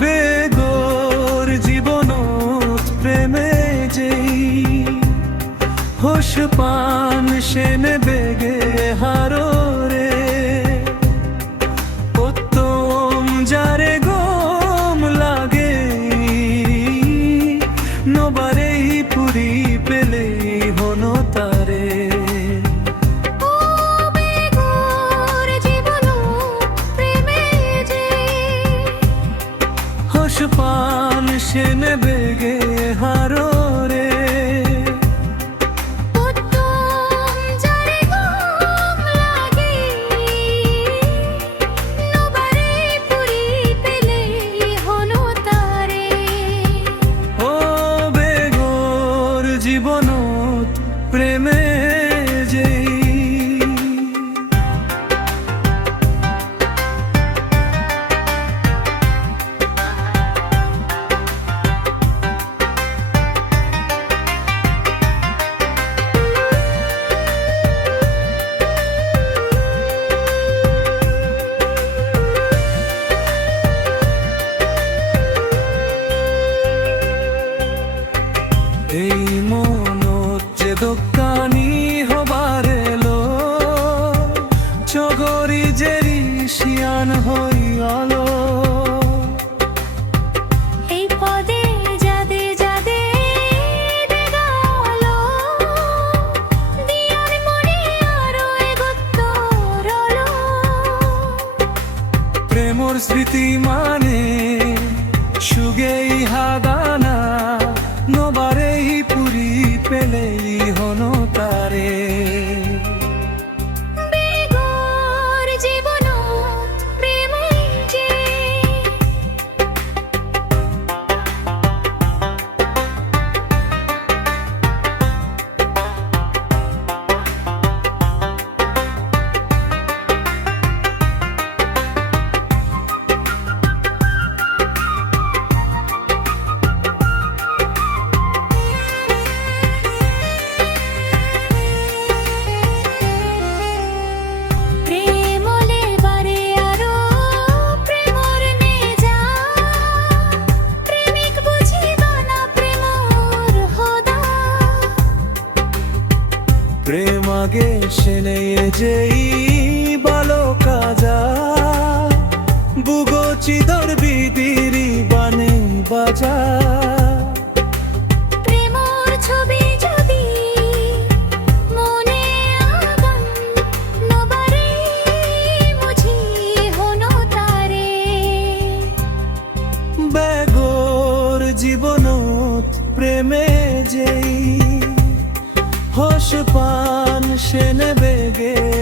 বেগর জীবনত প্রেমে যেই হোস পান সেনে বেগে হাররে উত্তম যারে গম লাগে নবারেই পুরি পেলে হনো তারে হোস পান সেনে বেগে হাররে জীবনত প্রেমে যেই এই মনত যে দোকানি হবার এলো চগরি জেরি শিয়ান হইয়ালো এই পদে যাদে যাদে দেগালো দিয়ার মনে আরো এগোত্ত রলো প্রেমর স্মৃতি মানে সুগেই হাদানা নবারেই পুরি পেলেই হনো তারে বেগর জীবনত প্রেমে যেই প্রেম আগে সেনে যেই বালো কাজা বুগো চিদর বিদিরি বানে বাজা প্রেমর ছবি যদি মনে আগান নবারে মুঝি হনো তারে বেগর জীবনত প্রেমে যেই হোস পান সেনে বেগে